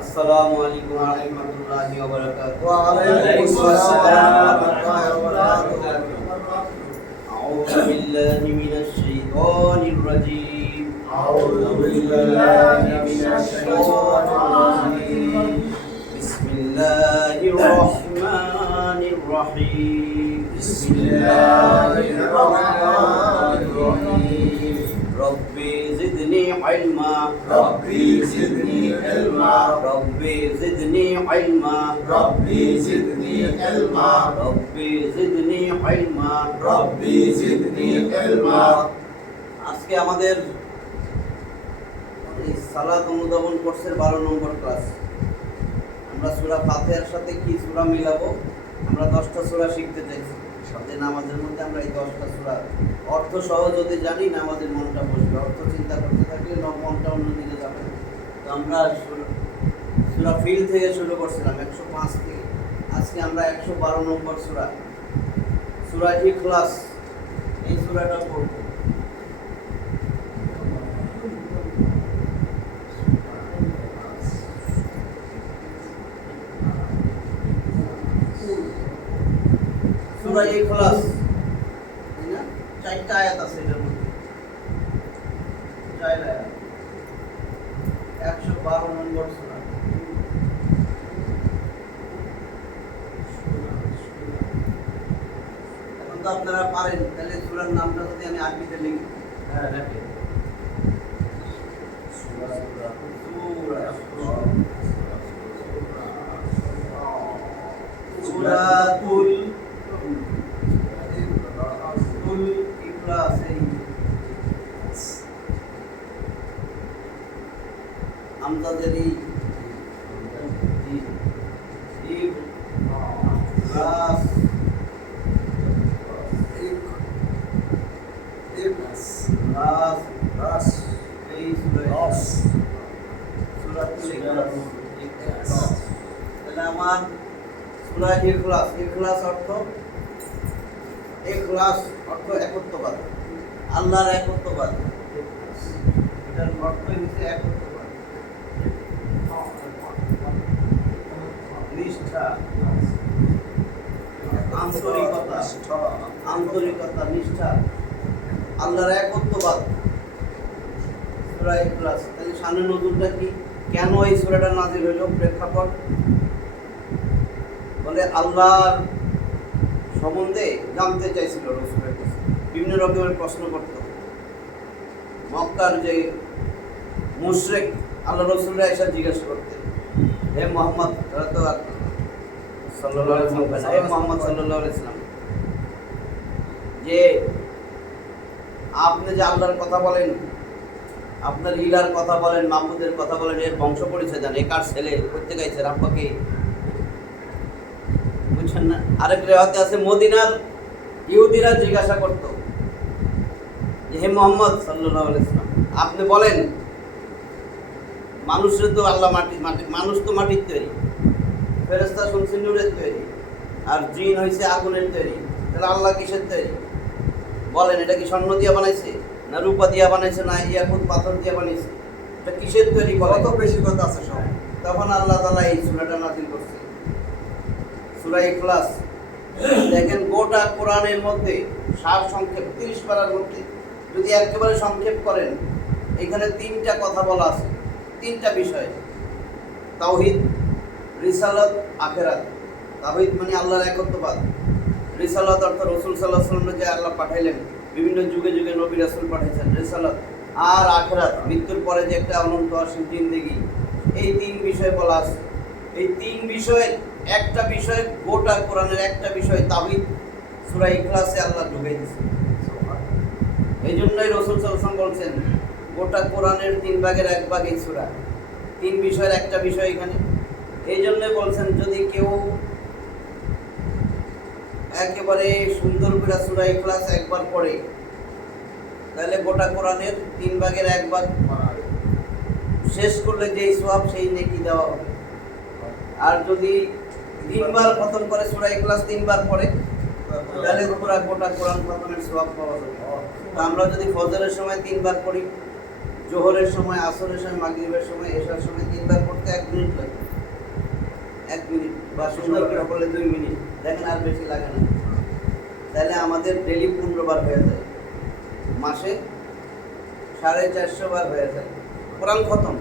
আসসালামু আলাইকুম ওয়া রাহমাতুল্লাহি ওয়া বারাকাতুহু। ওয়া আলাইকুম আসসালাম ওয়া রাহমাতুল্লাহি ওয়া বারাকাতুহু। আউযু বিল্লাহি মিনাশ শাইতানির রাজীম। আউযু বিল্লাহি মিনাশ শাইতানির রাজীম। বিসমিল্লাহির রাহমানির রাহিম। বিসমিল্লাহির রাহমানির রাহিম। রব্বি জিদনি ইলমা। রব্বি জিদনি ইলমা। রব্বি জিদনি ইলমা। রব্বি জিদনি ইলমা। রব্বি জিদনি ইলমা। রব্বি জিদনি ইলমা। আজকে আমাদের এই সালাত অনুধাবন কোর্সের 12 নম্বর ক্লাস। আমরা সূরা ফাতিহার সাথে কি সূরা মিলাবো? আমরা 10টা সূরা শিখতে চাইছি। সাথে নামাজের মধ্যে আমরা এই 10টা সূরা অর্থ সহ যদি জানি নামাজের মনটা বসবে। অর্থ চিন্তা করতে থাকলে মনটা অন্যদিকে যাবে। তো আমরা সূরা ফিল থেকে শুরু করছিলাম 105 থেকে। আজকে আমরা 112 নম্বর সূরা সূরা ইখলাস এই সূরাটা পড়ব। সূরা ইখলাস, তাই না? 4টা আয়াত আছে এর মধ্যে। 4 আয়াত। 112 নম্বর সূরা। এখন তো আপনারা পারেন, তাহলে সূরার নামটা যদি আমি আরবিতে লিখি। হ্যাঁ, লেখেন। সূরাতুল ইখলাস। হামজা জেরি ইখলাস ইখলাস এই সূরাতুল ইখলাস। তাহলে আমার সূরা ইখলাস, ইখলাস অর্থ একত্ববাদ, আল্লাহর একত্ববাদ। এটার অর্থ হচ্ছে একত্ববাদ, নিষ্ঠা, আন্তরিকতা, নিষ্ঠা, আল্লাহর একত্ববাদ। সূরা ইখলাস। তাহলে সামনে নতুনটা কি? কেন এই সূরাটা নাযিল হইল? প্রেক্ষাপট বলে আল্লাহর সম্বন্ধে জানতে চাইছিল রাসূলের কাছে, বিভিন্ন রকমের প্রশ্ন করত। মক্কার যে মুশরিক আল্লাহ রাসূলরা এসে জিজ্ঞাসা করতেন, হে মুহাম্মদ সাল্লাল্লাহু আলাইহি ওয়াসাল্লাম, হে মুহাম্মদ সাল্লাল্লাহু আলাইহি ওয়াসাল্লাম, যে আপনি যে আল্লাহর কথা বলেন, আপনার ইলার কথা বলেন, মাহবুদের কথা বলেন, এর বংশ পরিচয় দেন, এ কার ছেলে, করতে গাইছে রাব্বাকে, বুঝছেন না? আরেক রিওয়ায়াতে আছে মদিনার ইহুদিরা জিজ্ঞাসা করত যে হে মুহাম্মদ সাল্লাল্লাহু আলাইহি ওয়াসাল্লাম, আপনি বলেন মানুষের তো আল্লাহ মানুষ তো মাটির তৈরি, ফেরেশতা শুনছি নূরের তৈরি, আর জিন হইছে আগুনের তৈরি, তাহলে আল্লাহ কিসের তৈরি? বলেন, এটা কি স্বর্ণ দিয়া বানাইছে, না রূপা দিয়া বানাইছে, না ইয়াকুত পাথর দিয়া বানাইছে? এটা কিসের তৈরি? কত বেশি কথা আছে সব। তখন আল্লাহ তাআলা এই সূরাটা নাযিল করছে, সূরা ইখলাস। দেখেন গোটা কোরআনের মধ্যে সার সংক্ষেপ 30 পারার মধ্যে যদি একেবারে সংক্ষেপ করেন, এখানে 3টা কথা বলা আছে, 3টা বিষয়: তাওহীদ, রিসালাত, আখিরাত। তাওহীদ মানে আল্লাহর একত্ববাদ, রিসালাত অর্থ রাসূল সাল্লাল্লাহু আলাইহি ওয়াসাল্লাম যে আল্লাহ পাঠাইলেন, বিভিন্ন যুগে যুগে নবী রাসূল পাঠাইছেন, রিসালাত। আর আখিরাত, মৃত্যুর পরে যে একটা অনন্ত অসীম জিন্দেগি, এই 3 বিষয় বলা আছে। এই 3 বিষয়ের একটা বিষয়, গোটা কোরআনের একটা বিষয় তাওহীদ, সূরা ইখলাসে আল্লাহ ঢুকাই দিয়েছেন। এই জন্যই রাসূল সাল্লাল্লাহু আলাইহি ওয়াসাল্লাম বলছেন গোটা কোরআনের 3 ভাগের 1 ভাগ এই সূরা, 3 বিষয়ের একটা বিষয় এখানে। এই জন্যই বলছেন যদি কেউ একেবারে সুন্দর করে সূরা ইখলাস একবার পড়ে, তাহলে গোটা কোরআনের 3 ভাগের 1 ভাগ শেষ করলে যেই সওয়াব সেই নেকি দেওয়া হবে। আর যদি 3 বার খতম করে সূরা ইখলাস 3 বার পড়ে, তাহলে পুরো গোটা কোরআন খতমের সওয়াব পাওয়া যাবে। তো আমরা যদি ফজরের সময় 3 বার পড়ি, জোহরের সময়, আসরের সময়, মাগরিবের সময়, এশার সময় 3 বার পড়তে 1 মিনিট লাগে। বা সুন্দর করে পড়লে 2 মিনিট, দেখেন আর বেশি লাগে না। তাহলে আমাদের ডেলি 15 বার হয়ে যায়, মাসে 450 বার হয়ে যায় কোরআন খতম।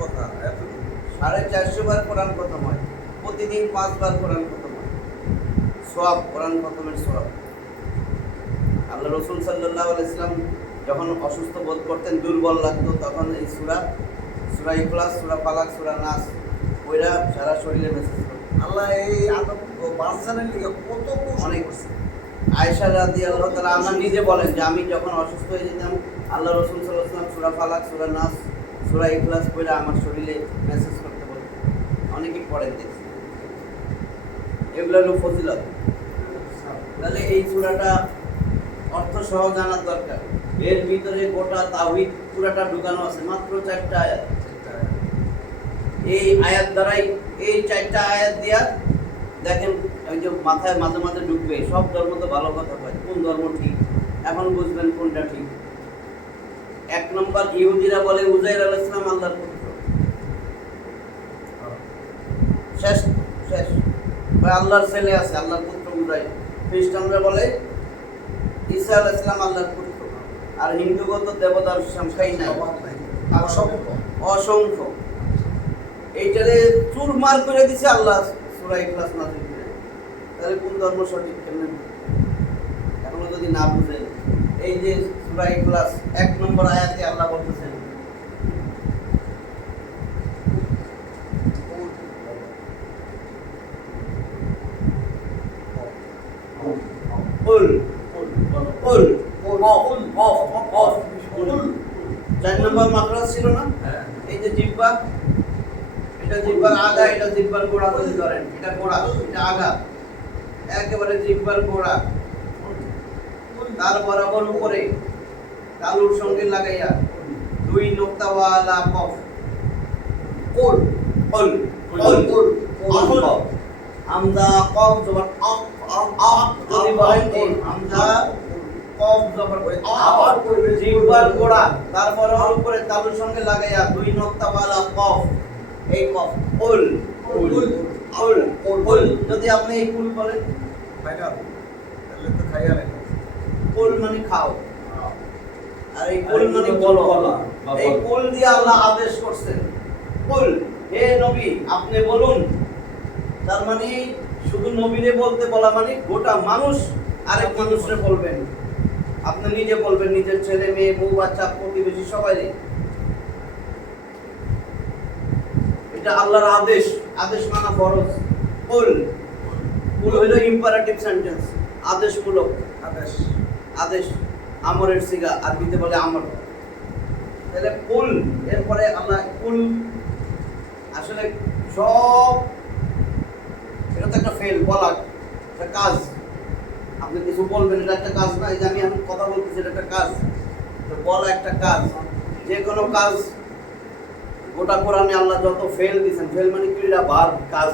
কথা এত 450 বার কোরআন খতম হয়, প্রতিদিন 5 বার কোরআন খতম হয়। সওয়াব, কোরআন খতমের সওয়াব। আল্লাহ রসুল সাল্লাল্লাহু আলাইহি ওয়াসাল্লাম যখন অসুস্থ বোধ করতেন, দুর্বল লাগতো, তখন এই সূরা ইখলাস, সূরা ফালাক, সূরা নাস ওইটা সারা শরীরে মেসেজ করতেন। আল্লাহ এই আদম বাচ্চাদের লিগে কত অনেক অনেক করছে। আয়েশা রাদিয়াল্লাহু তাআলা আনহা নিজে বলেন যে আমি যখন অসুস্থ হয়ে যেতাম, আল্লাহ রসুল সাল্লাল্লাহু আলাইহি ওয়াসাল্লাম সূরা ফালাক, সূরা নাস, সূরা ইখলাস পড়ে আমার শরীরে মেসেজ করতে বলতেন। অনেকেই পড়েন দেখছি। এগুলো হলো ফজিলত। তাহলে এই সূরাটা অর্থ সহ জানার দরকার। এর ভিতরে গোটা তাওহীদ পুরাটা ঢুকানো আছে, মাত্র 4টা আয়াত। এই আয়াত দ্বারাই, এই 4টা আয়াত দিয়া দেখেন, ওই যে মাথায় মাঝে মাঝে ঢুকবে, সব ধর্ম তো ভালো কথা কয়, কোন ধর্ম ঠিক, এখন বুঝবেন কোনটা ঠিক। 1 নম্বর, ইহুদিরা বলে উজাইর আলাইহিস সালাম আল্লাহর পুত্র। শেষ শেষ ভাই, আল্লাহর ছেলে আছে, আল্লাহর পুত্র উজাইর। খ্রিস্টানরা বলে ঈসা আলাইহিস সালাম আল্লাহর পুত্র। আর হিন্দুগত দেবতার সংখ্যাই নাই, অসংখ্য। এইটারে চুরমার করে দিছে আল্লাহ সূরা ইখলাস নাযিল করে। তাহলে কোন ধর্ম সঠিক কেমনে? এখনো যদি না বুঝেন, এই যে সূরা ইখলাস 1 নম্বর আয়াতে আল্লাহ বলতেছেন, কুল কুল অফ 4 নম্বর মাদ্রাস ছিল না? এই যে জিহ্বা, এটা জিহ্বার আগা, এটা জিহ্বার গোড়া যদি ধরেন, এটা গোড়া, এটা আগা, একেবারে জিহ্বার গোড়া, তার বরাবর উপরে তালুর সঙ্গে লাগাইয়া 2 নোক্তাওয়ালা কফ, কুল কুল কুল কুল হামজা কফ জবর আপ আপ আপ, যদি বলেন এই হামজা কফ জবর আপ, জিহ্বার গোড়া, তার বরাবর উপরে তালুর সঙ্গে লাগাইয়া 2 নোক্তাওয়ালা কফ, এই কফ কুল কুল কুল কুল। যদি আপনি এই কুল বলেন, ফাইনাল তাহলে তো খাইয়া নাই। কুল মানে খাও, আর এই কুল মানে বলো। এই কুল দিয়ে আল্লাহ আদেশ করছেন, কুল হে নবী আপনি বলুন। তার মানে শুধু নবীরে বলতে বলা মানে গোটা মানুষ আরেক মানুষরে বলবেন, আপনি নিজে বলবেন, নিজের ছেলে মেয়ে বউ বাচ্চা প্রতিবেশী সবাই। এটা আল্লাহর আদেশ, আদেশ মানা ফরজ। কুল কুল হলো ইম্পারেটিভ সেন্টেন্স, আদেশমূলক। আদেশ আদেশ আমরের সিগা, আরবিতে বলে আমর। তাহলে কুল, এরপরে আল্লাহ কুল, আসলে সব এটা তো একটা ফেল, বলা একটা কাজ। আপনি কিছু বলবেন, এটা একটা কাজ না? এই যে আমি এখন কথা বলতেছি, এটা একটা কাজ। তো বলা একটা কাজ, যে কোনো কাজ। গোটা কোরআনে আল্লাহ যত ফেল দিয়েছেন, ফেল মানে কি? এটা ভার্ব, কাজ।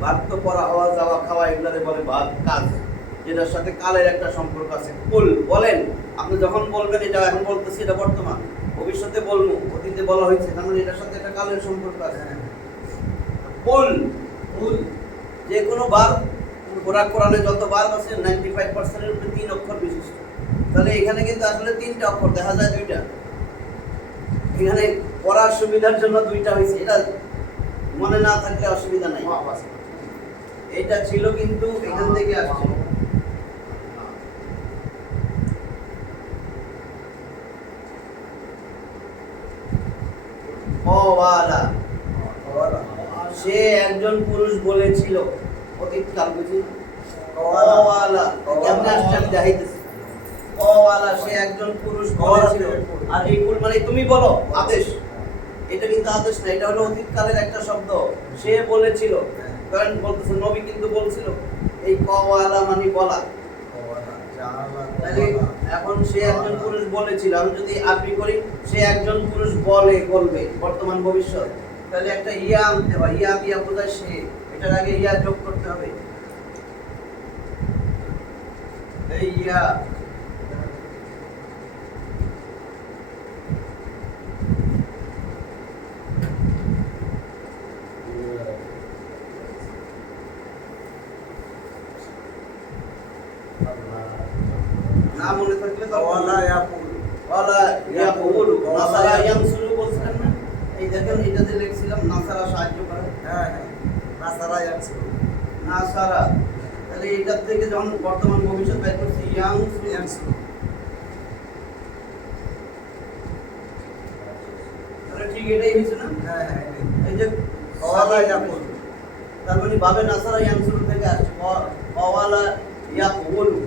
ভাত তো পড়া, হওয়া, যাওয়া, খাওয়া, এগুলারে বলে ভাত, কাজ, যেটার সাথে কালের একটা সম্পর্ক আছে। কুল বলেন, আপনি যখন বলবেন, এটা এখন বলতেছি, এটা বর্তমান, ভবিষ্যতে বলবো, অতীতে বলা হয়েছে, তার মানে এটার সাথে একটা কালের সম্পর্ক আছে। কুল কুল যে কোনো ভার্ব, কোরআনে যত ভার্ব আছে 95% এর উপরে 3 অক্ষর বিশিষ্ট। তাহলে এখানে কিন্তু আসলে 3টা অক্ষর, দেখা যায় 2টা। এখানে পড়ার সুবিধার জন্য 2টা হয়েছে, এটা মনে না থাকলে অসুবিধা নাই। এটা ছিল কিন্তু এখান থেকে আসছে। কওয়ালা, সে একজন পুরুষ বলেছিল, অতীতকাল বুঝি। কওয়ালা কেমনে আসছে আমি দেখাইতেছি। কওয়ালা সে একজন পুরুষ বলেছিল, আর এই কুল মানে তুমি বলো, আদেশ। এটা কিন্তু আদেশ না, এটা হলো অতীতকালের একটা শব্দ। সে বলেছিল, কারণ বলতেছে নবী কিন্তু বলছিল। এই কওয়ালা মানে বলা। তাহলে এখন সে একজন পুরুষ বলেছিল, আমি যদি আরবি করি, সে একজন পুরুষ বলবে, বর্তমান ভবিষ্যৎ। তাহলে একটা ইয়া আনতে হয়, ইয়া দিয়া বোঝায় সে, এটার আগে ইয়া যোগ করতে হবে। এই ইয়া ওয়ালা ইয়াকুল ওয়ালা ইয়াকুলু নাসারা ইয়ানসুরু বলছিলেন না? এই দেখেন এটাতে লিখছিলাম নাসারা সাহায্য করে, হ্যাঁ হ্যাঁ নাসারা ইয়ানসুরু নাসারা। তাহলে এটার থেকে যখন বর্তমান ভবিষ্যৎ বের করছি ইয়ানসুরু, ইয়ানসুরু তাহলে ঠিক এটাই হয়েছে না? হ্যাঁ হ্যাঁ এই যে ওয়ালা ইয়াকুল তার মানে বাবে নাসারা ইয়ানসুরু থেকে আসছে ওয়ালা ইয়াকুলু।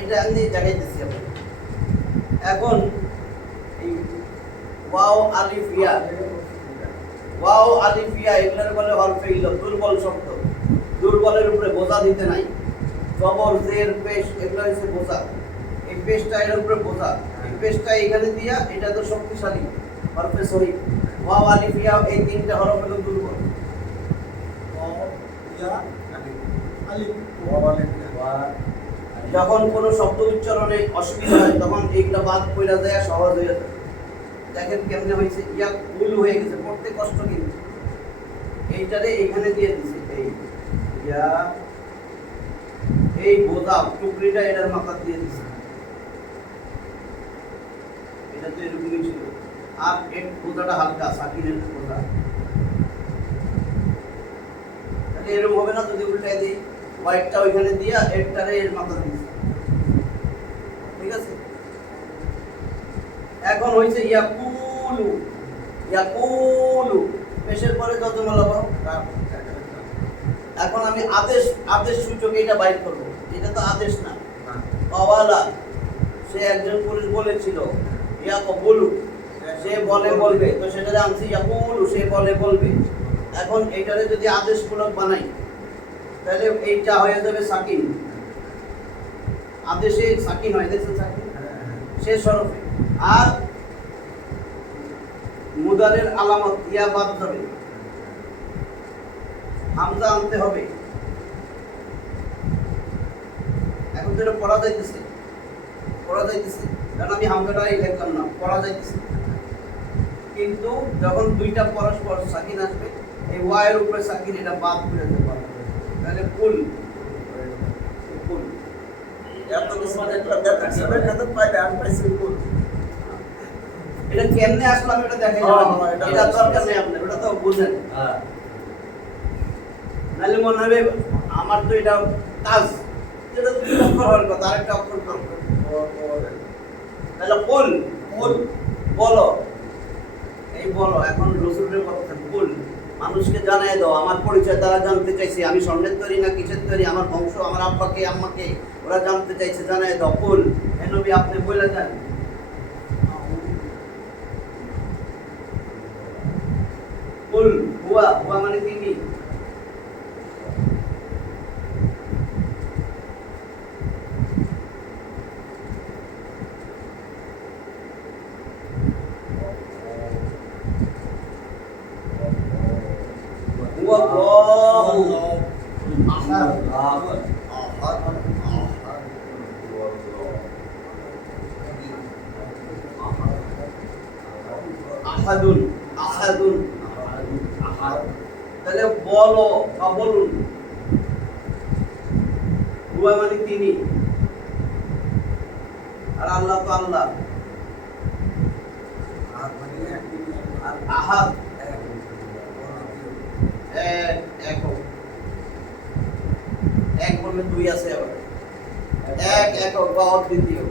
এটা আমি দেখাইতেছি আপনাকে। এখন এই ওয়াও আলিফ ইয়া, ওয়াও আলিফ ইয়া এগুলোর বলে হরফে ইল্লত, দুর্বল শব্দ। দুর্বলের উপরে বোঝা দিতে নাই। জবর জের পেশ এগুলো হচ্ছে বোঝা। এই পেশটা এর উপরে বোঝা, এই পেশটা এখানে দিয়া এটা তো শক্তিশালী হরফে সহি। ওয়াও আলিফ ইয়া এই তিনটা হরফ হলো দুর্বল। যখন কোনো শব্দ উচ্চারণে অসুবিধা হয় তখন এইগুলা বাদ পড়া যায়, সহজ হয়ে যায়। দেখেন কেমনে হয়েছে, ইয়া ভুল হয়ে গেছে, পড়তে কষ্ট কিন্তু। এইটারে এখানে দিয়ে দিছে, এই ইয়া এই বোঝা টুকরিটা এটার মাথা দিয়ে দিছে। এটা তো এরকমই ছিল। আর এক বোঝাটা হালকা, সাকিনের বোঝা। তাহলে এরকম হবে না যদি উল্টাই দিই, হোয়াইটটা ওইখানে দিয়া একটারে এর মাথা দিচ্ছে, ঠিক আছে? এখন হয়েছে ইয়াকুলু, ইয়াকুলু পেশের পরে যত বলাবো। এখন আমি আদেশ সূচক এটা বাইর করব। এটা তো আদেশ না, ওয়ালা সে একজন পুরুষ বলেছিল ইয়াকুলু, সে বলবে, তো সেটারে আনছি ইয়াকুলু, সে বলবে। এখন এটারে যদি আদেশমূলক বানাই তাহলে এইটা হয়ে যাবে সাকিন। আদেশে সাকিন হয়, দেখছেন সাকিন শেষ হরফে। আর মুদারের আলামত ইয়া বাদ যাবে, হামজা আনতে হবে। এখন তো এটা পড়া যাইতেছে, কারণ আমি হামজাটাই লিখলাম না, পড়া যাইতেছে। কিন্তু যখন দুইটা পরস্পর সাকিন আসবে, এই ওয়াইয়ের উপরে সাকিন, এটা বাদ করে যেতে পারবে। তাহলে কুল কুল এত কিছু একটা ব্যাপার সবাই কথা পাইলে আমি পাইছি কুল। এটা কেমনে আসলাম এটা দেখেন, এটা দরকার নেই আপনার, ওটা তো বুঝেন। নাহলে মনে হবে আমার তো এটা কাজ, যেটা দুই অক্ষর হওয়ার কথা, আরেকটা অক্ষর করবে। তাহলে কুল কুল বলো, এই বলো। এখন রসুলের কথা কুল, মানুষকে জানাই দাও আমার পরিচয়, তারা জানতে চাইছে আমি স্বর্ণের তৈরি না কিসের তৈরি, আমার বংশ, আমার আব্বাকে আম্মাকে ওরা জানতে চাইছে, জানাই দাও। কুল হে নবী আপনি বলে যান। কুল হুয়া, হুয়া মানে তিনি। হুয়া আল্লাহু আহাদ, আহাদুন, আহাদুন, তাহলে বলো বা বলুন। হুয়া মানে তিনি, আর আল্লাহ তো আল্লাহ। আর আহাদ এক বললে দুই আছে, আবার এক একক বা অদ্বিতীয়।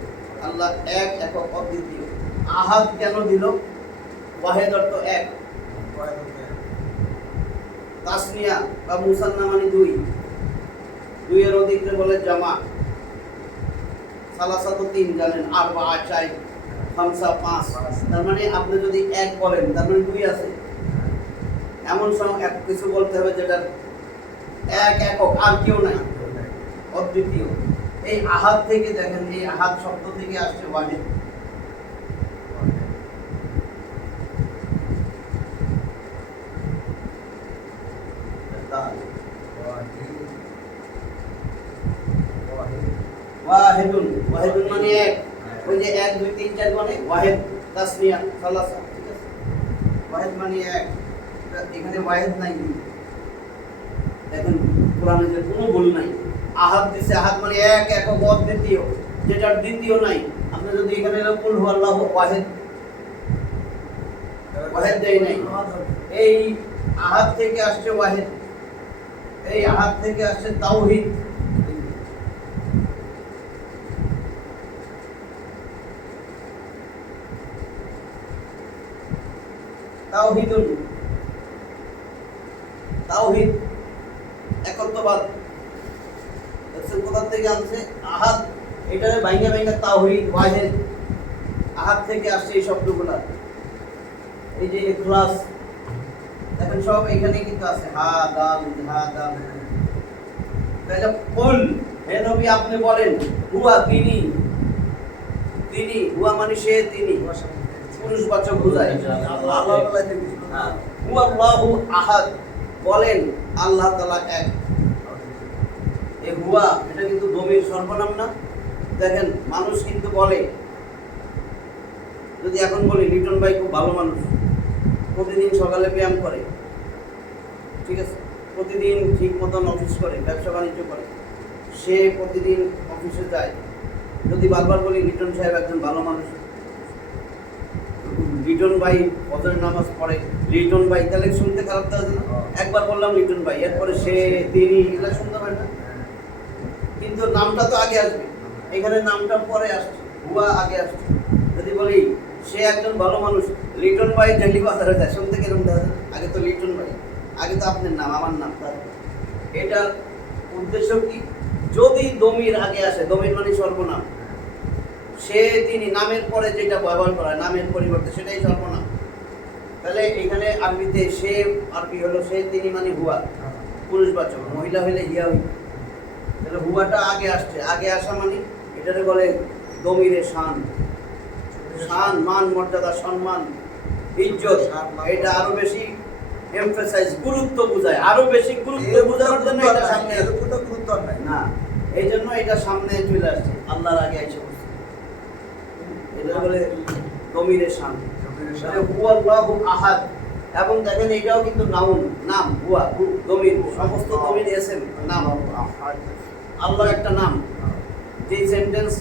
আল্লাহ এক একক অদ্বিতীয়। আহাদ কেন দিল? ওয়াহেদ অর্থ এক, তাসনিয়া বা মুসান্না মানে দুই, দুইয়ের অধিকরে বলে জামা। সালাসাত তিন জানেন, আরবা চার, খামসা পাঁচ। তার মানে আপনি যদি এক বলেন তার মানে দুই আছে। এমন সময় এক কিছু বলতে হবে যেটা এক একক, আর কেউ নাই, অদ্বিতীয়। এই আহাদ থেকে দেখেন, এই আহাদ শব্দ থেকে আসছে ওয়াহিদ। ওয়াহিদুন, ওয়াহিদুন মানে এক। ওই যে এক দুই তিন চার মানে ওয়াহিদ, তাসনিয়া সালাসা, ঠিক আছে? ওয়াহিদ মানে এক। এখানে ওয়াহিদ নাই, দেখেন কোরআনে যে কোনো ভুল নাই। আহাদ দিছে, আহাদ মানে এক, একক, অদ্বিতীয়, যেটার দ্বিতীয় নাই। আপনি যদি এখানে কুল হুয়াল্লাহু ওয়াহিদ ওয়াহিদ দেই নাই, এই আহাদ থেকে আসছে ওয়াহিদ, এই আহাদ থেকে আসছে তাওহীদ। তাওহীদুন, তাওহীদ একত্ববাদ। দেখছেন কোথা থেকে আনছে? আহাদ, এটারে ভাইঙ্গা ভাইঙ্গা তাওহীদ, ওয়াহিদ, আহাদ থেকে আসছে এই শব্দগুলা। এই যে ইখলাস, দেখেন সব এখানে কিন্তু আছে, হা দাল, হা দাল। তাহলে কুল, হে নবী আপনি বলেন, হুয়া তিনি, তিনি, হুয়া মানে সে, তিনি পুরুষবাচক বোঝায়। আল্লাহ তাআলা থেকে হ্যাঁ, হুয়াল্লাহু আহাদ, বলেন আল্লাহ তাআলা এক। এই হুয়া এটা কিন্তু দমির সর্বনাম না। দেখেন মানুষ কিন্তু বলে, যদি এখন বলি লিটন ভাই খুব ভালো মানুষ, প্রতিদিন সকালে ব্যায়াম করে, ঠিক আছে, প্রতিদিন ঠিক মতন অফিস করে, ব্যবসা বাণিজ্য করে, সে প্রতিদিন অফিসে যায়। যদি বারবার বলি লিটন সাহেব একজন ভালো মানুষ, লিটন ভাই ফজরের নামাজ পড়ে, লিটন ভাই, তাহলে শুনতে খারাপ লাগছে না? একবার বললাম লিটন ভাই, এরপরে সে, তিনি, এগুলো শুনতে পারে না, কিন্তু নামটা তো আগে আসবে। এখানে নামটা পরে আসছে, হুয়া আগে আসছে। যদি বলি সে একজন ভালো মানুষ, লিটন ভাই ডেলি বাজারে যায়, শুনতে কিরকম দেখা যায়? আগে তো লিটন ভাই, আগে তো আপনার নাম, আমার নাম। এটার উদ্দেশ্য কি? যদি দমির আগে আসে, দমির মানে সর্বনাম, সে, তিনি, নামের পরে যেটা ব্যবহার করা হয় নামের পরিবর্তে, সেটাই সর্বনাম। তাহলে এখানে আরবিতে সে, আরবি হলো সে, তিনি মানে হুয়া, পুরুষবাচক, মহিলা হইলে হিয়া হইল। তাহলে হুয়াটা আগে আসছে, আগে আসা মানে এটাকে বলে দমিরে শান, শান, মান, মর্যাদা, সম্মান, ইজ্জত। এটা আরো বেশি এমফাসাইজ, গুরুত্ব বোঝায়, আরো বেশি গুরুত্ব বোঝানোর জন্য এটা সামনে গুরুত্ব নাই না, এই জন্য এটা সামনে চলে আসছে, আল্লাহর আগে এসে বসছে। এটা বলে দমিরে শান, হুয়াল্লাহু আহাদ। এবং দেখেন এটাও কিন্তু নাউন, নাম, হুয়া দমির, সমস্ত দমির এসেম নাম। আল্লাহ একটা নাম, যে সেন্টেন্স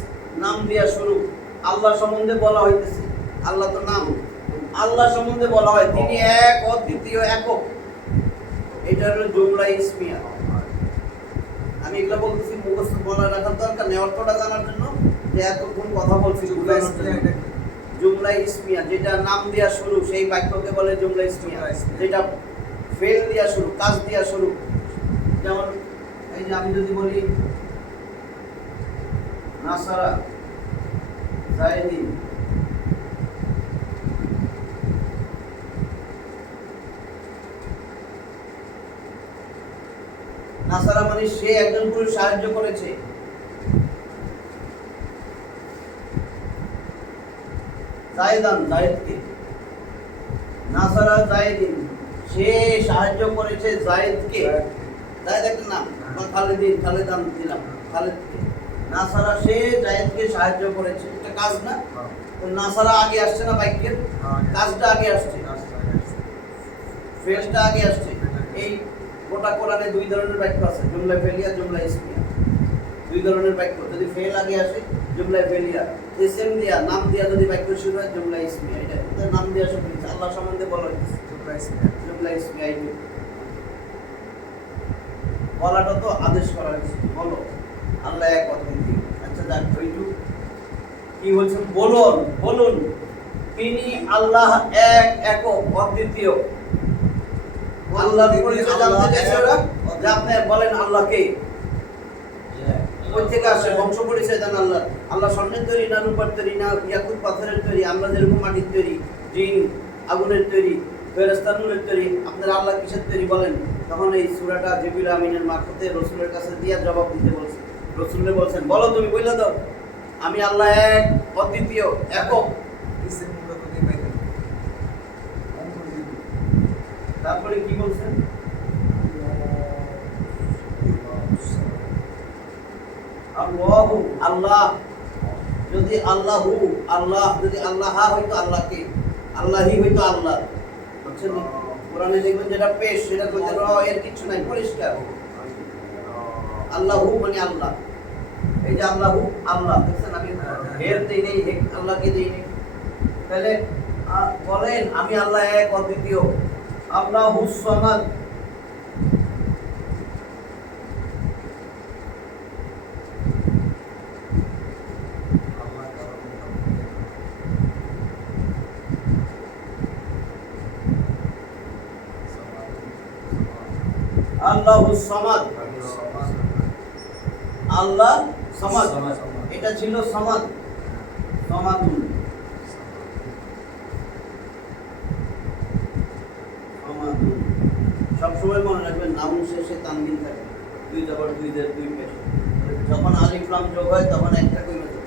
নাম দিয়া শুরু, আল্লাহ সম্বন্ধে বলা হইতেছে, আল্লাহ তো নাম, আল্লাহ সম্বন্ধে বলা হয় তিনি এক, অদ্বিতীয়, একক। এটা হলো জুমলা ইসমিয়া। আমি এগুলো বলতেছি মুখস্থ বলা রাখার দরকার নেই, অর্থটা জানার জন্য, যে এতক্ষণ কথা বলছি বুঝানোর জন্য। জুমলা ইসমিয়া, যেটা নাম দিয়া শুরু সেই বাক্যকে বলে জুমলা ইসমিয়া। যেটা ফেল দিয়া শুরু, কাজ দিয়া শুরু, যেমন এই যে আমি যদি বলি নাসারা জায়েদিন, নাসারা মানে সে একজন পুরুষ সাহায্য করেছে। জায়েদান, জায়েদকে, নাসারা জায়েদিন, সে সাহায্য করেছে জায়েদকে। জায়েদ একটা নাম, খালেদিন, খালেদান দিলাম, খালেদকে। নাসারা সে জায়েদকে সাহায্য করেছে, এটা কাজ না? তো নাসারা আগে আসছে না বাক্যের, কাজটা আগে আসছে, ফেলটা আগে আসছে। এই গোটা কোরআনে দুই ধরনের বাক্য আছে, জুমলা ফেলিয়া, জুমলা ইসমিয়া, দুই ধরনের বাক্য। যদি ফেল আগে আসে জুমলা ফেলিয়া, ইসম দিয়া, নাম দিয়া যদি বাক্য শুরু হয় জুমলা ইসমিয়া। এটা নাম দিয়া শুরু হয়েছে, আল্লাহ সম্বন্ধে বলা হয়েছে জুমলা ইসমিয়া, জুমলা ইসমিয়া। এই বলাটা তো আদেশ করা হয়েছে, বলো আল্লাহ এক, অদ্বিতীয়। আচ্ছা যাক, ওইটু কি বলছেন? বলুন, বলুন তিনি আল্লাহ এক, একক, অদ্বিতীয়। আল্লাহর পরিচয় জানতে চাইছে ওরা, যে আপনি বলেন আল্লাহকে, কই থেকে আসে বংশ পরিচয় জান আল্লাহ। আল্লাহ স্বর্ণের তৈরি না রূপার তৈরি না ইয়াকুত পাথরের তৈরি? আল্লাহ যেরকম মাটির তৈরি, জিন আগুনের তৈরি, ফেরেশতা নূরের তৈরি, আপনারা আল্লাহ কিসের তৈরি বলেন? তখন এই সূরাটা জিবরিল আমিনের মারফতে রাসূলের কাছে দিয়া জবাব দিতে বলছে। রাসূলে বলছেন, বলো তুমি বলে দাও আমি আল্লাহ এক, অদ্বিতীয়, একক। তারপরে কি বলছেন? আল্লাহু, আল্লাহ। যদি আল্লাহু, আল্লাহ, যদি আল্লাহ হইতো আল্লাহকে, আল্লাহই হইতো আল্লাহ। বুঝছেন না? কোরআনে দেখবেন যেটা পেশ সেটা কইতে র এর কিছু নাই, পরিষ্কার। আল্লাহু মানে আল্লাহ। এই যে আল্লাহু আল্লাহ দেখছেন, আমি এর দেই নেই, আল্লাহকে দেই নেই। তাহলে বলেন আমি আল্লাহ এক অদ্বিতীয়, আল্লাহুস সামাদ। আল্লাহুস সামাদ, আল্লাহ সামাদ, এটা ছিল সামাদ, সামাদুন, সামাদুন। সবসময় মনে রাখবেন নাউন শেষে তানবিন থাকে, দুই জবর দুই জের দুই পেশ। যখন আলিফ লাম যোগ হয় তখন একটা কইমা যোগ,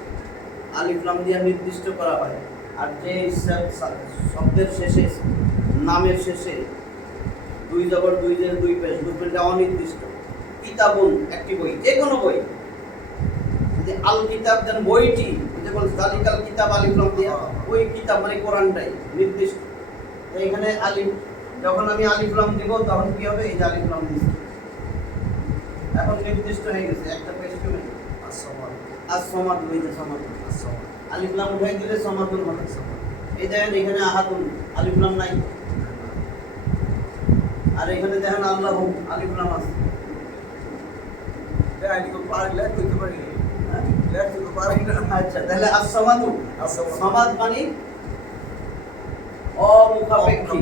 আলিফ লাম দিয়ে নির্দিষ্ট করা হয়। আর যে শব্দের শেষে, নামের শেষে দুই জবর দুই জের দুই পেশ, বুঝবেন এটা অনির্দিষ্ট। কিতাবুন একটি বই, যে কোনো বই। যে আল কিতাব যেন বইটি, যে বল জালিকাল কিতাব আলিফ লাম দিয়া, ওই কিতাব মানে কোরআনটাই নির্দিষ্ট। এখানে আলিফ, যখন আমি আলিফ লাম দিব তখন কি হবে? এই যে আলিফ লাম দিছি, এখন নির্দিষ্ট হয়ে গেছে, একটা পেশ কমে as-সামাদ হইছে সামাদ। আলিফ লাম উঠাই দিলে সামাদুন হবে। এই দেখেন এখানে আহাদুন, আলিফ লাম নাই। আর এখানে দেখেন আল্লাহু, আলিফ লাম আছে। আচ্ছা, তাহলে as-সামাদু, সামাদ মানে অমুখাপেক্ষী।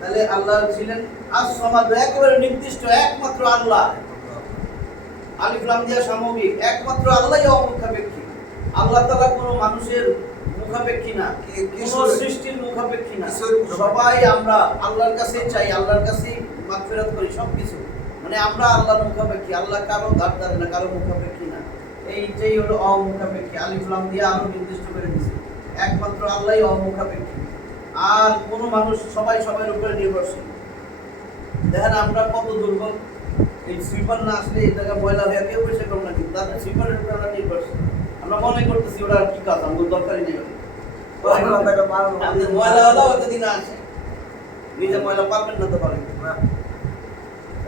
তাহলে আল্লাহ ছিলেন as-সামাদ, একেবারে নির্দিষ্ট, একমাত্র আল্লাহ। আলিফ লাম দিয়া সামগ্রিক, একমাত্র আল্লাহই অমুখাপেক্ষী। আল্লাহ তাআলা কোনো মানুষের মুখাপেক্ষী না, কোনো সৃষ্টির মুখাপেক্ষী না। সবাই আমরা আল্লাহর কাছে চাই, আল্লাহর কাছে মাগফিরাত করি, সবকিছু মানে আমরা আল্লাহর মুখাপেক্ষী। আল্লাহ কারো ধার ধারে না, কারো মুখাপেক্ষী না। এইটাই হলো অমুখাপেক্ষী। আলিফ লাম দিয়ে আরো নির্দিষ্ট করে দিয়েছে, একমাত্র আল্লাহই অমুখাপেক্ষী। আর কোনো মানুষ, সবাই সবার উপরে নির্ভরশীল। দেখেন আমরা কত দুর্বল। এই সুইপার না আসলে এই জায়গা ময়লা হয়ে কেউ বসে করবো না, কিন্তু তাদের সুইপারের উপরে আমরা নির্ভরশীল। আমরা মনে করতেছি ওরা আর কি কাজ, আমাদের দরকারই নেই। ময়লা হলো দিন আসে, নিজে ময়লা পারবেন না তো পারবেন না।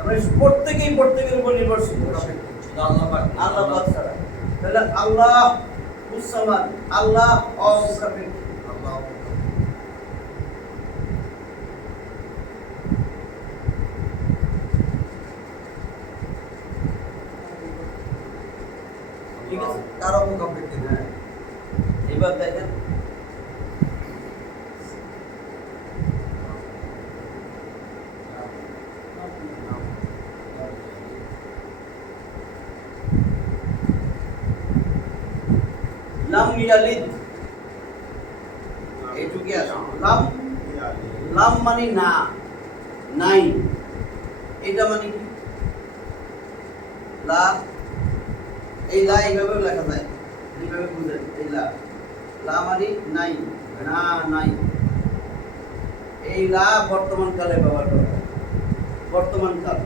আমরা প্রত্যেকের উপর নির্ভরশীল, আল্লাহ পাক ছাড়া। তাহলে আল্লাহ উস-সামাদ, আল্লাহ অমুখাপেক্ষী। ঠিক আছে, কারো মুখাপেক্ষী না। এবার দেখেন লাম ইয়ালিদ, এইটুকু আছে। লাম মানে না, নাই। এটা মানে কি? লা, এই লা এইভাবে লেখা যায়, এইভাবে বুঝেন। এই লা, লা মানে নাই, না নাই। এই লা বর্তমান কালে ব্যবহার করা হয়, বর্তমান কাল।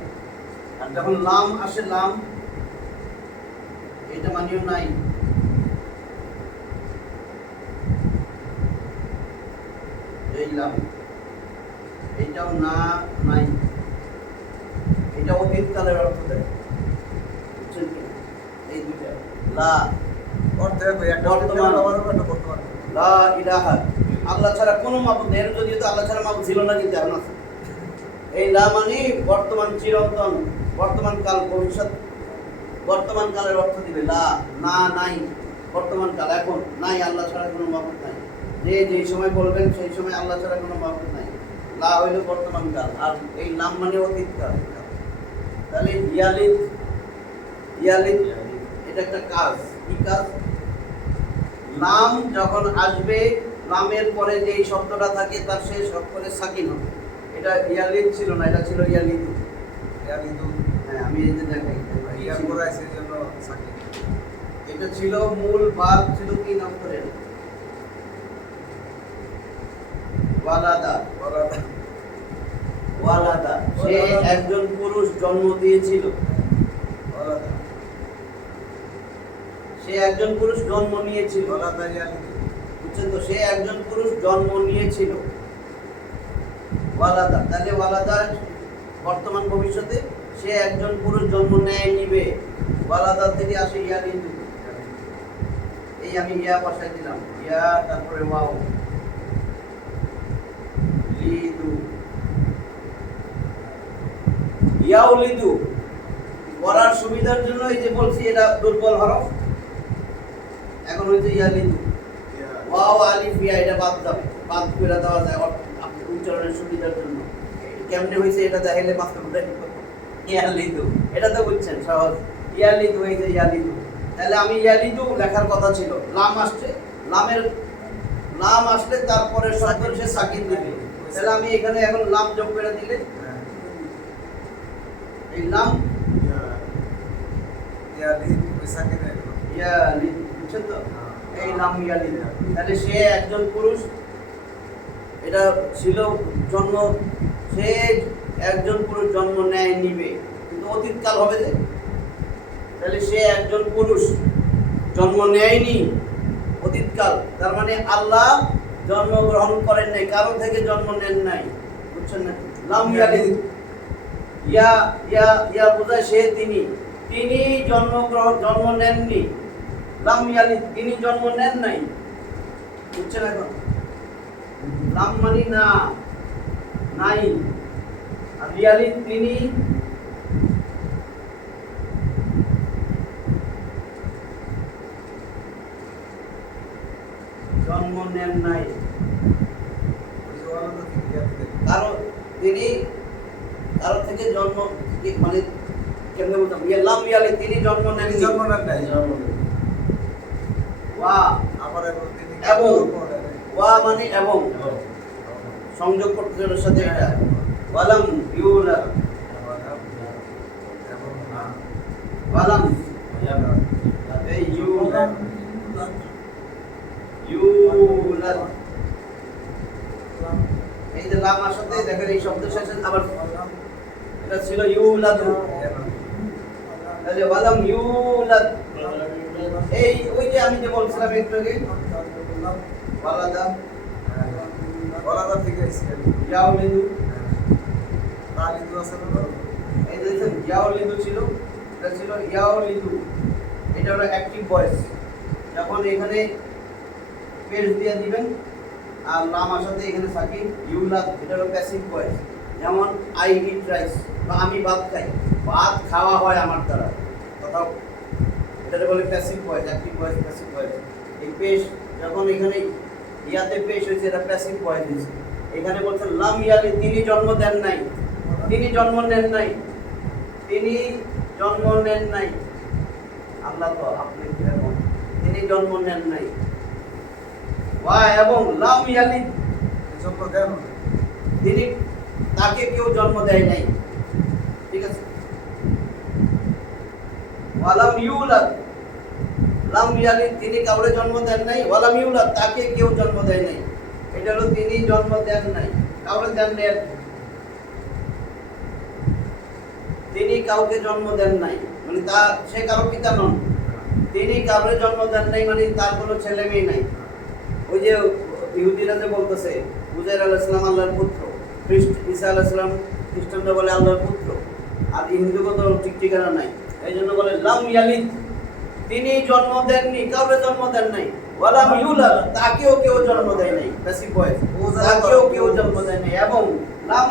আর যখন লাম আসে, লাম এটা মানেও নাই। এই লাম, এইটাও না নাই, এটা অতীত কালের অর্থ দেয়। বুঝছেন কি? এই দুইটা লা অর্থে একটা বর্তমান, বর্তমান। লা ইলাহা, আল্লাহ ছাড়া কোনো মাবুদ নেই। যদিও তো আল্লাহ ছাড়া মাবুদ ছিল না, কিন্তু এখন আছে। এই লা মানে বর্তমান, চিরন্তন, বর্তমান কাল, ভবিষ্যৎ। বর্তমান কালের অর্থ দিবে লা, না নাই, বর্তমান কাল, এখন নাই, আল্লাহ ছাড়া কোনো মাবুদ নাই। যে যেই সময় বলবেন সেই সময় আল্লাহ ছাড়া কোনো মাবুদ নাই। লা হইল বর্তমান কাল, আর এই লাম মানে অতীত কাল। তাহলে ইয়ালিদ, ইয়ালিদ এটা একটা কাজ। কি কাজ? লাম যখন আসবে, লামের পরে যে শব্দটা থাকে তার শেষ অক্ষরে সাকিন হবে। এটা ইয়ালিদ ছিল না, এটা ছিল ইয়ালিদ। হ্যাঁ, আমি এই যে দেখাই, এটা ছিল মূল ভাব, ছিল 3 অক্ষরের। ওয়ালাদা, ওয়ালাদা, সে একজন পুরুষ জন্ম দিয়েছিল। সে একজন পুরুষ জন্ম নিয়েছিল। বুঝছেন তো? সে একজন পুরুষ জন্ম নিয়েছিল। ওয়ালাদা, তাহলে ওয়ালাদা বর্তমান ভবিষ্যতে সে একজন পুরুষ জন্ম নেয় নিবে ওয়ালাদার থেকে আসে ইয়ালিদু এই আমি ইয়া বসাই দিলাম ইয়া তারপরে ওয়াও লিদু ইয়াউলিদু পড়ার সুবিধার জন্য এই যে বলছি এটা দুর্বল হরফ এখন হচ্ছে ইয়ালিদু ওয়াও আলিফ ইয়া এটা বাদ করে দেওয়া যায় আপনি উচ্চারণের সুবিধার জন্য কেমনে হয়েছে এটা দেখাইলে মাস্টার ইয়ালিদু এটা তো বুঝছেন সহজ ইয়ালিদু এই যে ইয়ালিদু তাহলে আমি ইয়ালিদু লেখার কথা ছিল লাম আসছে লাম আসলে তারপরে শব্দ সে সাকিন দিবে তাহলে আমি এখানে এখন লাম যোগ করে দিলে এই লাম ইয়ালিদ ওই সাকিন এলো ইয়ালিদ বুঝছেন তো এই লাম ইয়ালিদ তাহলে সে একজন পুরুষ এটা ছিল জন্ম সে একজন পুরুষ জন্ম নেয় নিবে কিন্তু অতীতকাল হবে যে তাহলে সে একজন পুরুষ জন্ম নেয়নি অতীতকাল তার মানে আল্লাহ জন্মগ্রহণ করেন নাই কারো থেকে জন্ম নেন নাই বুঝছেন না লাম ইয়ালিদ ইয়া ইয়া ইয়া বোঝায় সে তিনি জন্ম নেননি লাম ইয়ালিদ তিনি জন্ম নেন নাই বুঝছেন এখন লাম মানে না নাই আর ইয়ালিদ তিনি জন্ম নেন নাই কারো থেকে জন্ম মানে কেমনে বলতাম লাম ইয়ালিদ তিনি জন্ম নেন নাই ওয়া আবার এবং ওয়া মানে এবং সংযোগ করতে এর সাথে এটা ওয়ালাম ইউলাদ ওয়ালাম এই ইউলাদ এই যে লাম আসাতে দেখেন এই শব্দের শেষে আবার এটা ছিল ইউলাদু তাহলে ওয়ালাম ইউলাদ এই ওই যে আমি যে বলছিলাম একটু আগে ওয়ালাদা থেকে এসে ইয়াউলিদু তালিদু আছে না এই যে দেখেন ইয়াউলিদু ছিল এটা ছিল ইয়াউলিদু এটা হলো অ্যাক্টিভ ভয়েস যখন এখানে পেশ দিয়ে দিবেন আর লাম আসাতে এখানে সাকিন ইউলাদ এটা হলো প্যাসিভ ভয়েস যেমন আই ইট রাইস বা আমি ভাত খাই ভাত খাওয়া হয় আমার দ্বারা কোথাও এটা বলে passive voice active voice passive voice এই পেশ যখন এখানে ইয়াতে পেশ হয়েছে এটা প্যাসিভ ভয়েস হয়েছে এখানে বলছেন লাম ইয়ালি তিনি জন্ম দেন নাই তিনি জন্ম নেন নাই তিনি জন্ম নেন নাই আল্লাহ তো আপনি কিরকম তিনি জন্ম নেন নাই ওয়া এবং লাম ইয়ালিদ জন্ম দেন তিনি তাকে কেউ জন্ম দেয় নাই ঠিক আছে ওয়ালাম ইউলাদ লাম ইয়ালিদ তিনি কাউরে জন্ম দেন নাই ওয়ালাম ইউলাদ তাকে কেউ জন্ম দেয় নাই এটা হলো তিনি জন্ম দেন নাই কাউরে দেন নাই তিনি কাউকে জন্ম দেন নাই মানে সে কারো পিতা নন তিনি কাউরে জন্ম দেন নাই মানে তার কোনো ছেলে মেয়ে নাই ওই যে ইহুদিরা যে বলতেছে উজাইর আলাইহিস সালাম আল্লাহর পুত্র ঈসা আলাইহিস সালাম খ্রিস্টানরা বলে আল্লাহর পুত্র আর হিন্দুগত ঠিক ঠিকানা নাই এই জন্য বলে লাম ইয়ালিদ তিনি জন্ম দেননি কাউকে জন্ম দেন নাই ওয়ালাম ইউলাদ তাকেও কেউ জন্ম দেয় নাই প্যাসিভ ভয়েস তাকেও কেউ জন্ম দেয় নাই এবং লাম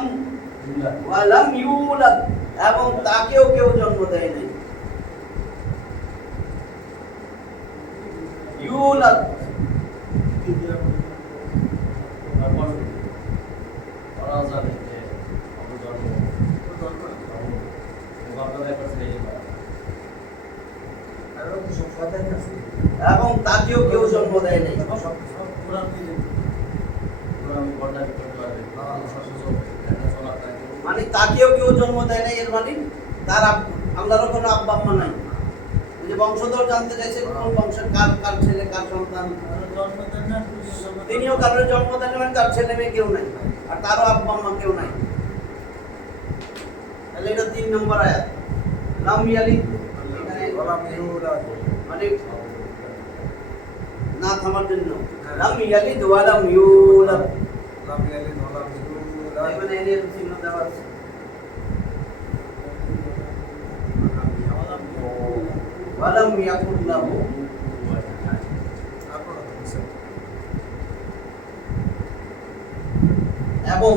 ওয়ালাম ইউলাদ এবং তাকেও কেউ জন্ম দেয় নাই ইউলাদ এবং তাকেও কেউ জন্ম দেয় নাই মানে তাকেও কেউ জন্ম দেয় নাই এর মানে তার আল্লাহর কোনো আব্বা আম্মা নাই যে বংশধর জানতে চাইছে কোন বংশের কার ছেলে কার সন্তান তিনিও কারোর জন্ম দেন মানে তার ছেলে মেয়ে কেউ নাই আর তারও আব্বা আম্মা কেউ নাই তাহলে এটা 3 নম্বর আয়াত লাম ইয়ালিদ এখানে মানে না থামার জন্য লাম ইয়ালিদ ওয়া লাম ইউলাদ লাম ইয়ালিদ ওয়া লাম ইউলাদ মানে এর চিহ্ন দেওয়া আছে এবং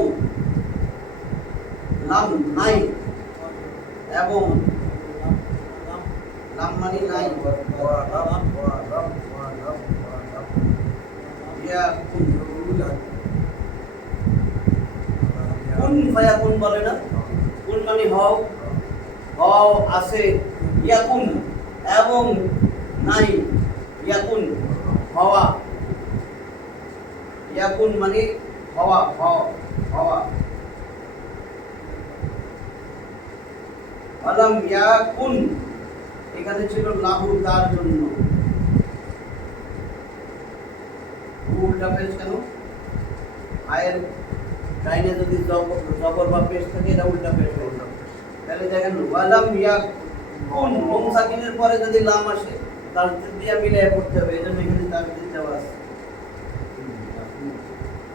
লাম নাই, এবং লাম মানে নাই, ইয়াকুন, কুন ফায়াকুন বলে না, কুন মানে হও, হও আছে, ইয়াকুন এবং নাই, ইয়াকুন হওয়া, ইয়াকুন মানে হওয়া, হওয়া। আলাম ইয়াকুন এখানে ছিল লাহু তার জন্য, উল্টা পেশ কেন? আয়ের ডাইনে যদি জবর বা পেশ থাকে এটা উল্টা পেশ হয়ে যাবে। তাহলে দেখেন ওয়ালাম ইয়াকুন নুন সাকিনের পরে যদি লাম আসে তার দিয়ে মিলিয়ে পড়তে হবে, এজন্য এখানে তাকদীর দেওয়া আছে।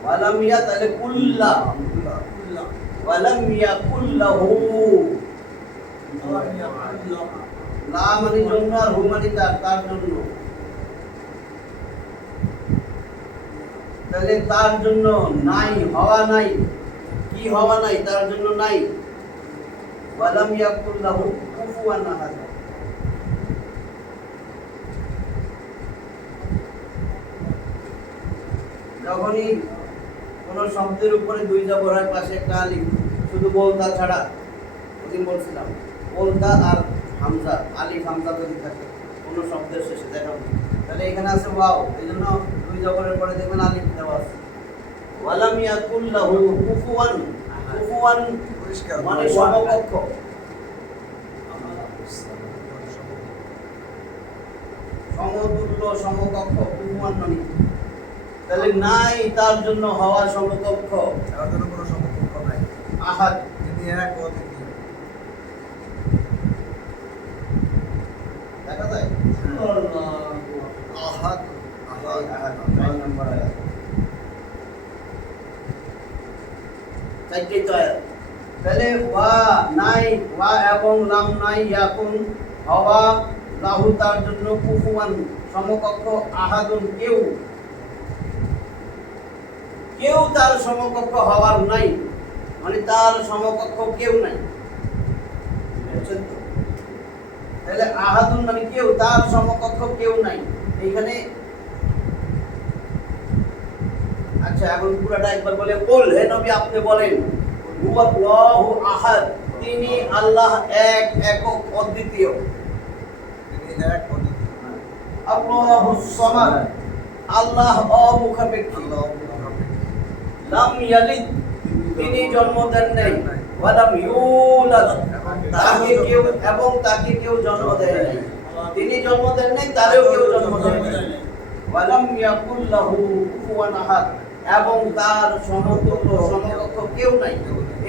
ওয়ালাম ইয়া তাহলে কুল্লা, ওয়ালাম ইয়াকুল্লাহু, লা মানে জন্য আর হু মানে তার জন্য। তাহলে তার জন্য নাই, হওয়া নাই, কি হওয়া নাই? তার জন্য নাই। ওয়ালাম ইয়াকুল্লাহু কুফুয়ান আহাদ, যখনই কোন শব্দের উপরে দুই জবর হয় পাশে একটা আলিফ, শুধু বলতা ছাড়া, ওদিন বলছিলাম বলতা আর হামজা, আলিফ হামজা যদি থাকে কোন শব্দের শেষে দেখাবো, তাহলে এখানে আছে ওয়াও, এই জন্য দুই জবরের পরে দেখবেন আলিফ দেওয়া আছে। ওয়ালাম ইয়াকুল্লাহু কুফুয়ান, কুফুয়ান মানে সমকক্ষ, সমতুল্য, সমকক্ষ, কুফুয়ান মানে। তাহলে নাই তার জন্য হওয়া সমকক্ষ, তার জন্য কোনো সমকক্ষ নাই। আহাদ তিনি এক অদ্বিতীয়। দেখা যায় আহাদ, আহাদ, আহাদ 9 নম্বর আয়াত, চারটি তো আয়াত। তাহলে ওয়া নাই, ওয়া এবং লাম নাই, ইয়াকুন হওয়া, লাহু তার জন্য, কুফুয়ান সমকক্ষ, আহাদুন কেউ, কেউ তার সমকক্ষ হওয়ার নাই, মানে তার সমকক্ষ কেউ নাই, বুঝছেন তো? তাহলে আহাদুন মানে কেউ, তার সমকক্ষ কেউ নাই এইখানে। আচ্ছা এখন পুরাটা একবার বলে কুল, হে নবী আপনি বলেন, হুয়াল্লাহু আহাদ, তিনি আল্লাহ এক, একক, অদ্বিতীয়। তিনি এক অদ্বিতীয়। আল্লাহুস সামাদ, আল্লাহ অমুখাপেক্ষী। আল্লাহ লাম ইয়ালিদ, তিনি জন্ম দেন নাই, ওয়া লাম ইউলাদ, তাকে কেউ এবং তাকে কেউ জন্ম দেয় নাই, তিনি জন্ম দেন নাই, তারেও কেউ জন্ম দেয় নাই। ওয়া লাম ইয়াকুল লাহু কুফুয়ান আহাদ, এবং তার সমতুল্য, সমকক্ষ কেউ নাই।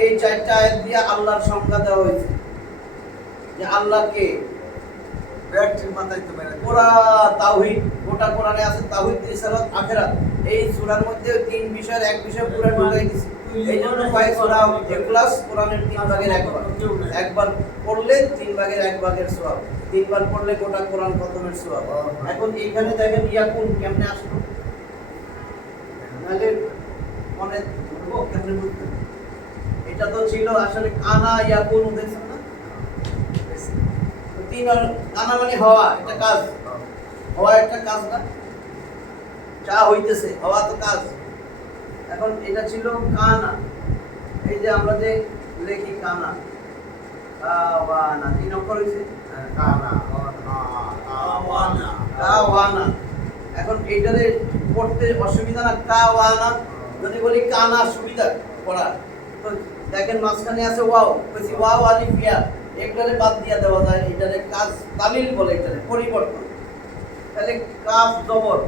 এই চারটা আয়াত দিয়ে আল্লাহর সংজ্ঞা দেওয়া হয়েছে যে আল্লাহকে ব্যক্তির মাথায় তো মেনে পুরা তাওহীদ, গোটা কোরআনে আছে তাওহীদ, রিসালাত, আখিরাত। এই সূরার মধ্যে তিন বিষয়ের এক বিষয় পুরো ঢুকাই দিয়েছে। এইজন্য কয় সূরা ইখলাস কোরআনের 3 ভাগের 1 ভাগ, একবার পড়লে 3 ভাগের 1 ভাগের সওয়াব, তিনবার পড়লে গোটা কোরআন খতমের সওয়াব। এখন এইখানে দেখেন ইয়াকুন কেমনে আসলো, নালে মনে ধরবো কেমনে বুঝতে? এটা তো ছিল আসলে কানা ইয়াকুন, দেখছেন না? তিন কানা মানে হওয়া, এটা কাজ, হওয়া একটা কাজ না, চা হইতেছে, হওয়া তো কাজ। এখন এটা ছিল কানা, এই যে আমরা যে লিখি কানা, কাওয়ানা, 3 অক্ষর হইছে কানা, কাওয়ানা, কাওয়ানা। এখন এইটারে পড়তে অসুবিধা না, কাওয়ানা যদি বলি কানা সুবিধা পড়া, তো দেখেন মাঝখানে আছে ওয়াও, কইছি ওয়াও আলিফ ইয়া, একটারে বাদ দিয়া দেওয়া যায়, এটারে কাজ তালিল বলে, এটারে পরিবর্তন। তাহলে কাফ জবর,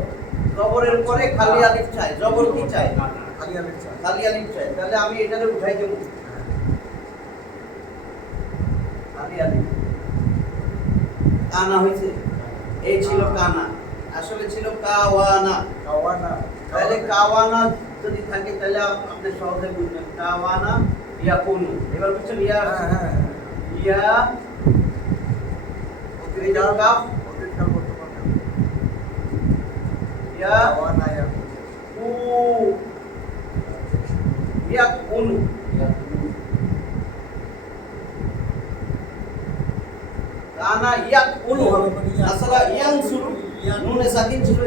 জবরের পরে খালি আলিফ চাই, জবর কি চাই? খালি আলিফ চাই। খালি আলিফ চাই। তাহলে আমি এটারে উঠাই দেব, খালি আলিফ, কানা হইছে, এই ছিল কানা, আসলে ছিল কাওয়ানা। কাওয়ানা, তাহলে কাওয়ানা যদি থাকে তাহলে আপনি সহজে বুঝবেন, কাওয়ানা ইয়াকুনু। এবার বুঝছেন? ইয়া, হ্যাঁ হ্যাঁ ইয়া, এই যে কাফ, ওকে খেয়াল করতে পারবেন। ইয়া কাওয়ানা ইয়াকুন। কু, ইয়াকুনু কানা ইয়াকুনু আসলে ইয়ানসুরু নুনে সাকিন ছিল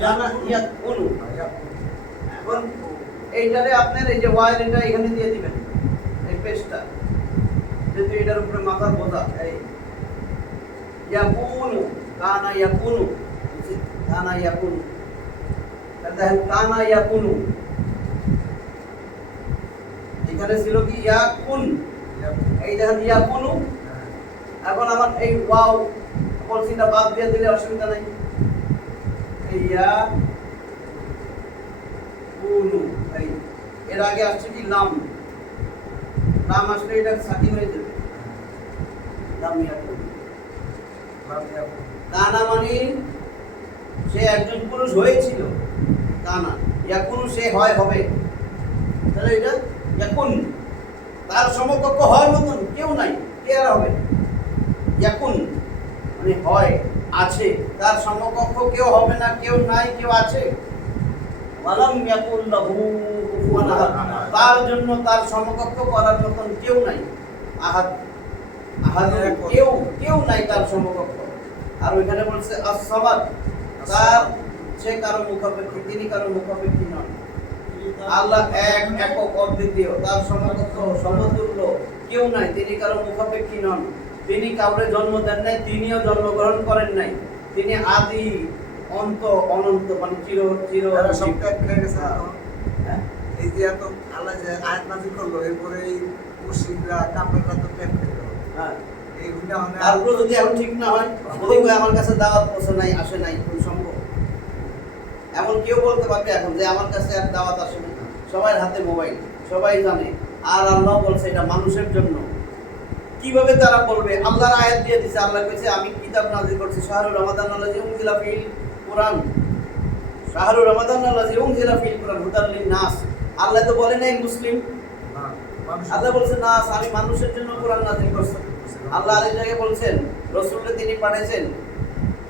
কানা ইয়াকুনু এখন এইটারে আপনার এই যে ওয়াইল এটা এখানে দিয়ে দিবেন এই পেজটা যেহেতু এটার উপরে মাথার বোঝা এই ইয়াকুনু কানা ইয়াকুনু কানা ইয়াকুনু দেখেন কানা ইয়াকুনু এখানে ছিল কি ইয়াকুন এই দেখেন ইয়াকুনু এখন আমার এই ওয়াও বলছি না বাদ দিয়ে দিলে অসুবিধা নাই এই ইয়াকুনু এই এর আগে আসছে কি লাম লাম আসলে এটা সাকিন হয়ে যাবে লাম ইয়াকুনু কানা মানে সে একজন পুরুষ হয়েছিল কানা ইয়াকুনু সে হয় হবে তাহলে এটা ইয়াকুন তার সমকক্ষ হওয়ার মতন কেউ নাই কে আর হবে ইয়াকুন মানে হয় আছে তার সমকক্ষ কেউ হবে না কেউ নাই কেউ আছে ওয়ালাম ইয়াকুল লাহু কুফুয়ান আহাদ তার জন্য তার সমকক্ষ করার মতন কেউ নাই আহাদ আহাদ কেউ নাই তার সমকক্ষ আর ওইখানে বলছে as-সামাদ তার সে কারো মুখাপেক্ষী তিনি কারো মুখাপেক্ষী নন আল্লাহ এক একক অদ্বিতীয় তার সমকক্ষ সমতুল্য কেউ নাই তিনি কারো মুখাপেক্ষী নন তিনি কাউরে জন্ম দেন নাই তিনিও জন্মগ্রহণ করেন নাই তিনি আদি অন্ত অনন্ত মানে চির চির সব ত্যাগ হয়ে গেছে হ্যাঁ এই যে এত আল্লাহ যে আয়াত নাযিল করলো এরপরে এই মুশরিকরা কাফেররা তো ত্যাগ করে গেল হ্যাঁ এই গুণা মানে তারপর যদি এখন ঠিক না হয় যদি কই আমার কাছে দাওয়াত পৌঁছে নাই আসে নাই কোন সম্ভব এমন কেউ বলতে পারবে এখন যে আমার কাছে এক দাওয়াত আসে না সবার হাতে মোবাইল সবাই জানে আর আল্লাহ বলছে এটা মানুষের জন্য কিভাবে তারা বলবে আল্লাহর আয়াত দিয়ে দিয়েছে আল্লাহ কইছে আমি কিতাব নাযিল করছি শাহরুর রমাদান আল্লাযী উনজিলা ফিল কুরআন শাহরুর রমাদান আল্লাযী উনজিলা ফিল কুরআন হুদাল লিন-নাস আল্লাহ তো বলে নাই মুসলিম আল্লাহ বলছে নাস আমি মানুষের জন্য কুরআন নাযিল করছি আল্লাহ আরেক জায়গায় বলছেন রাসূলকে তিনি পাঠিয়েছেন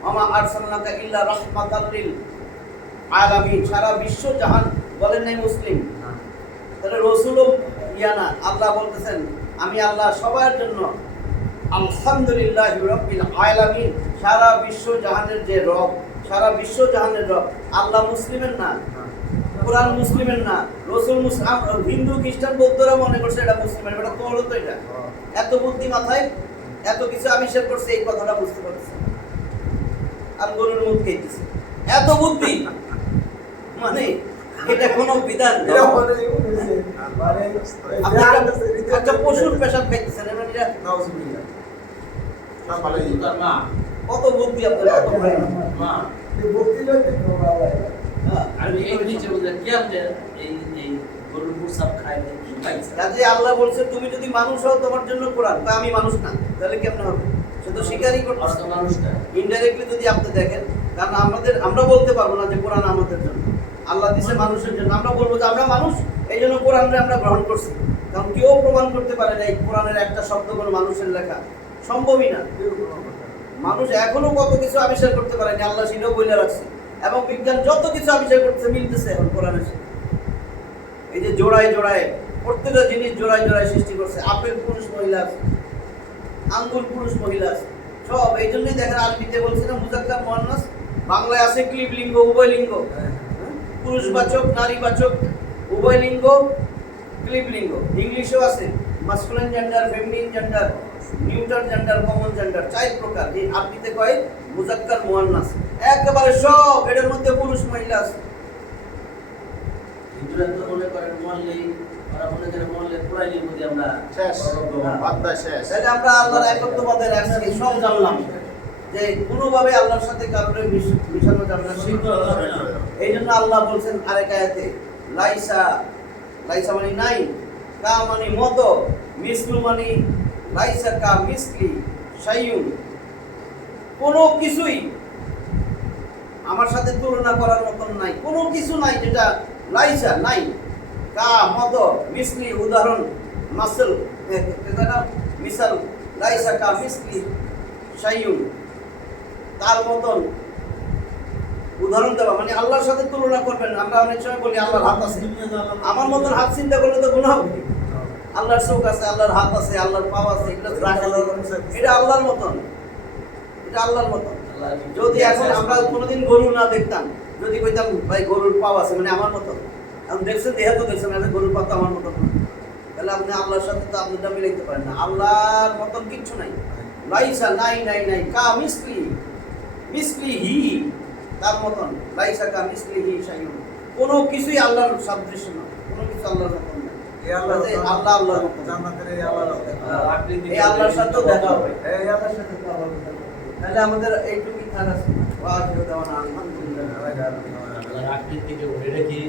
আমা আরসালনাকা ইল্লা রাহমাতাল লিল আলামিন সারা বিশ্ব জাহান বলেন নাই মুসলিম তাহলে রাসূলও ইয়ানা আল্লাহ বলতেছেন আমি আল্লাহ সবার জন্য আলহামদুলিল্লাহি রাব্বিল আলামিন সারা বিশ্ব জাহানের যে রব সারা বিশ্ব জাহানের রব আল্লাহ মুসলিমের না কুরআন মুসলিমের না রাসূল মুসলিম হিন্দু খ্রিস্টান বৌদ্ধরা মনে করছে এটা মুসলিমের এটা তোর তো এটা এত বুদ্ধি মাথায় এত কিছু আবিষ্কার করছে এই কথাটা বুঝতে পারছে আর গরুর মুখ খেয়েছে এত বুদ্ধি মানে এটা কোনো বিধান একটা পশুর পেশাব খাইতেছেন এটা কত বুদ্ধি আপনার কত মা কাজে আল্লাহ বলছে তুমি যদি মানুষ হও তোমার জন্য কোরআন তা আমি মানুষ না তাহলে কেমন হবে সে তো স্বীকারই করতেছে মানুষটা ইনডাইরেক্টলি যদি আপনি দেখেন কারণ আমরা বলতে পারবো না যে কোরআন আমাদের জন্য আল্লাহ দিছে মানুষের জন্য আমরা বলবো যে আমরা মানুষ এই জন্য কোরআনকে আমরা গ্রহণ করছি কারণ কেউ প্রমাণ করতে পারে না এই কোরআনের একটা শব্দ কোনো মানুষের লেখা সম্ভবই না মানুষ এখনো কত কিছু আবিষ্কার করতে পারেনি আল্লাহ সেটাও বলে রাখছে এবং বিজ্ঞান যত কিছু আবিষ্কার করতে মিলতেছে এখন কোরআনের সাথে এই যে জোড়ায় জোড়ায় প্রত্যেকটা জিনিস জোড়ায় জোড়ায় সৃষ্টি করছে আপেল পুরুষ মহিলা আছে আঙ্গুল পুরুষ মহিলা আছে সব এই জন্যই দেখেন আরবিতে বলছে না মুজাক্কার মুয়ান্নাস বাংলায় আছে ক্লিবলিঙ্গ উভয়লিঙ্গ পুরুষবাচক নারীবাচক উভয়লিঙ্গ ক্লিবলিঙ্গ ইংলিশেও আছে masculine gender feminine gender neutral gender common gender চার প্রকার এই আরবিতে কয় মুজাক্কার মুয়ান্নাস একেবারে সব এর মধ্যে পুরুষ মহিলা আছে হিন্দুরা তো মনে করেন মল্লি ওরা মনে করে মল্লি পুরাইলি বুঝি আমরা শেষ বাদদায় শেষ তাহলে আমরা আল্লাহর একত্ববাদের আজকে সব জানলাম যে কোনোভাবে আল্লাহর সাথে কারণে মিশানো যাবে না শিরক যাবে না এই জন্য আল্লাহ বলছেন আরেক আয়াতে লাইসা লাইসা মানে নাই কা মানে মতো মিসলু মানে লাইসা কা মিসলি শাইউন কোনো কিছুই আমার সাথে তুলনা করার মতন নাই কোনো কিছু নাই যেটা লাইসা নাই কা মতো মিসলি উদাহরণ মাসল এটা মিসাল লাইসা কা মিসলি শাইউন তার মতন উদাহরণ দেওয়া মানে আল্লাহর সাথে তুলনা করবেন। আমরা অনেক সময় বলি আল্লাহর হাত আছে, আমার মতন হাত চিন্তা করলে তো গুনাহ হবে। আল্লাহর চোখ আছে, আল্লাহর হাত আছে, আল্লাহর পা আছে, এগুলো রাখা যাবে না। এটা আল্লাহর মতন, এটা আল্লাহর মতন। যদি এখন আমরা কোনোদিন গরু না দেখতাম, যদি কইতাম ভাই গরুর পাও আছে মানে আমার মতন, আপনি দেখছেন দেহা তো দেখছেন না, গরুর পা তো আমার মতন না, তাহলে আপনি আল্লাহর সাথে তো আপনারটা মিলাইতে পারেন না। আল্লাহর মতন কিচ্ছু নাই, লাইসা নাই নাই নাই কা মিসলি মিসলি হি, তার মতন লাইসা কা মিসলি হি শাইউন, কোনো কিছুই আল্লাহর সাদৃশ্য না, কোনো কিছু আল্লাহর মতন না। এই আল্লাহ আল্লাহ আল্লাহর মতন, জান্নাতের এই আল্লাহ এই আল্লাহর সাথেও দেখা হবে। এই আল্লাহর সাথে তো আল্লাহ তাহলে আমাদের এইটুকুই থাকা আছে। ওয়া আখিরু দাওয়ানা আলহামদুলিল্লাহ। আকৃতি থেকে উঠে রেখে